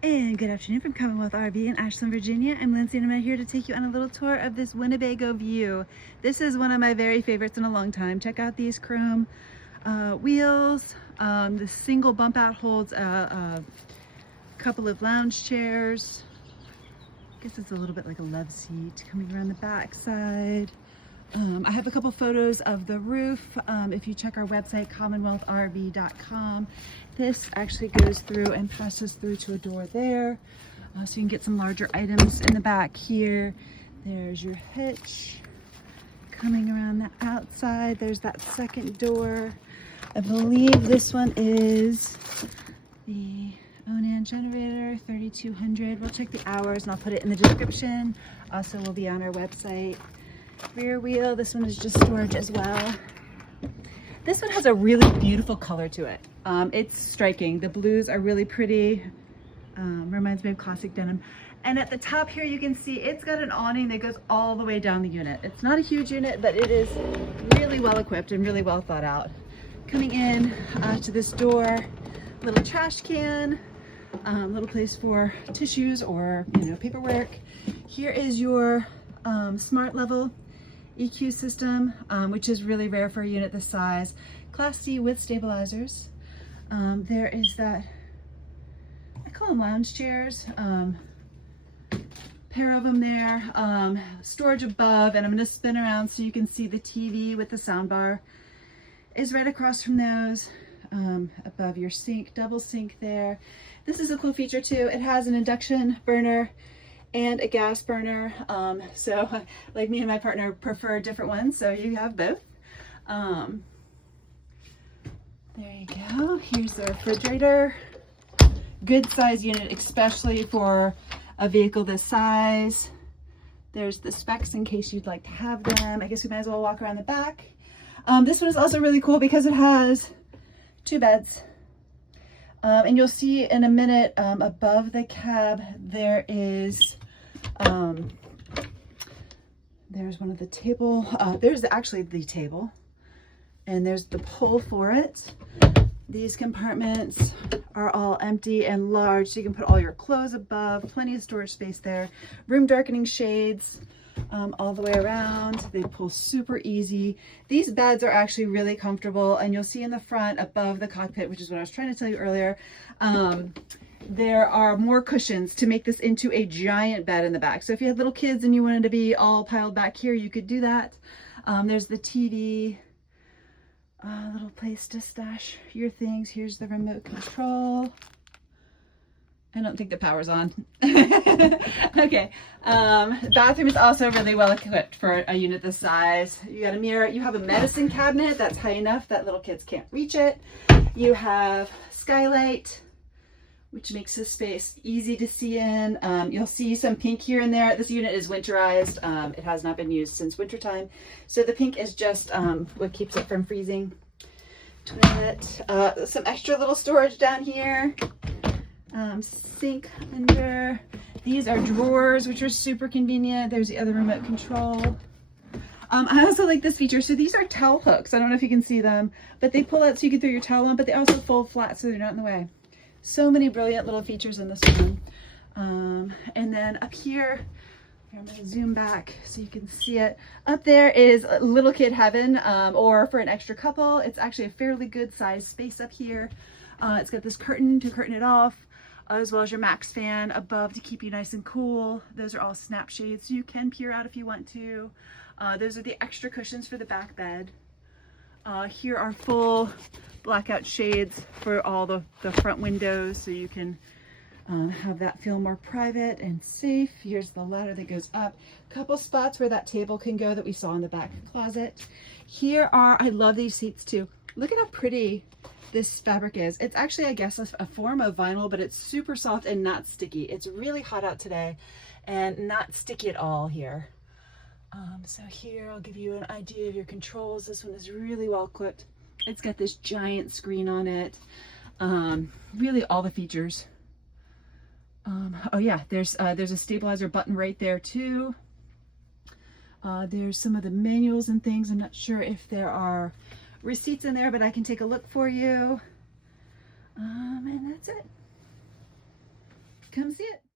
And good afternoon from Commonwealth RV in Ashland, Virginia. I'm Lynsay and I'm here to take you on a little tour of this Winnebago View. This is one of my very favorites in a long time. Check out these chrome wheels. The single bump out holds a couple of lounge chairs. I guess it's a little bit like a love seat coming around the back side. I have a couple photos of the roof. If you check our website, commonwealthrv.com, this actually goes through and passes through to a door there. So you can get some larger items in the back here. There's your hitch coming around the outside. There's that second door. I believe this one is the Onan generator, 3200. We'll check the hours and I'll put it in the description. Also will be on our website. Rear wheel, this one is just storage as well. This one has a really beautiful color to it. It's striking. The blues are really pretty. Reminds me of classic denim. And at the top here you can see it's got an awning that goes all the way down the unit. It's not a huge unit, but it is really well equipped and really well thought out. Coming in to this door, little trash can, little place for tissues or paperwork. Here is your smart level EQ system, which is really rare for a unit this size. Class C with stabilizers. There is that, I call them lounge chairs, pair of them there. Storage above, and I'm going to spin around so you can see the TV with the sound bar is right across from those. Above your sink, double sink there. This is a cool feature too. It has an induction burner and a gas burner. So like me and my partner prefer different ones, so you have both. There you go. Here's the refrigerator. Good size unit, especially for a vehicle this size. There's the specs in case you'd like to have them. I guess we might as well walk around the back. This one is also really cool because it has two beds. And you'll see in a minute above the cab there is there's one of the table, there's actually the table, and there's the pole for it. These compartments are all empty and large, so you can put all your clothes above. Plenty of storage space there. Room darkening shades all the way around. They pull super easy. These beds are actually really comfortable, and you'll see in the front above the cockpit, which is what I was trying to tell you earlier, there are more cushions to make this into a giant bed in the back. So if you had little kids and you wanted to be all piled back here, you could do that. There's the TV, little place to stash your things. Here's the remote control. I don't think the power's on. Okay. Bathroom is also really well equipped for a unit this size. You got a mirror. You have a medicine cabinet that's high enough that little kids can't reach it. You have skylight, which makes this space easy to see in. You'll see some pink here and there. This unit is winterized. It has not been used since wintertime. So the pink is just what keeps it from freezing. Toilet, some extra little storage down here. Sink under. These are drawers, which are super convenient. There's the other remote control. I also like this feature. So these are towel hooks. I don't know if you can see them, but they pull out so you can throw your towel on, but they also fold flat so they're not in the way. So many brilliant little features in this one. And then up here, I'm going to zoom back so you can see it. Up there is little kid heaven, or for an extra couple. It's actually a fairly good sized space up here. It's got this curtain to curtain it off, as well as your max fan above to keep you nice and cool. Those are all snap shades, so you can peer out if you want to. Those are the extra cushions for the back bed. Here are full blackout shades for all the front windows, so you can have that feel more private and safe. Here's the ladder that goes up. Couple spots where that table can go that we saw in the back closet. Here are, I love these seats too. Look at how pretty this fabric is. It's actually, I guess, a form of vinyl, but it's super soft and not sticky. It's really hot out today and not sticky at all here. So here I'll give you an idea of your controls. This one is really well equipped. It's got this giant screen on it. Really all the features. Oh yeah, there's a stabilizer button right there too. There's some of the manuals and things. I'm not sure if there are receipts in there, but I can take a look for you. And that's it. Come see it.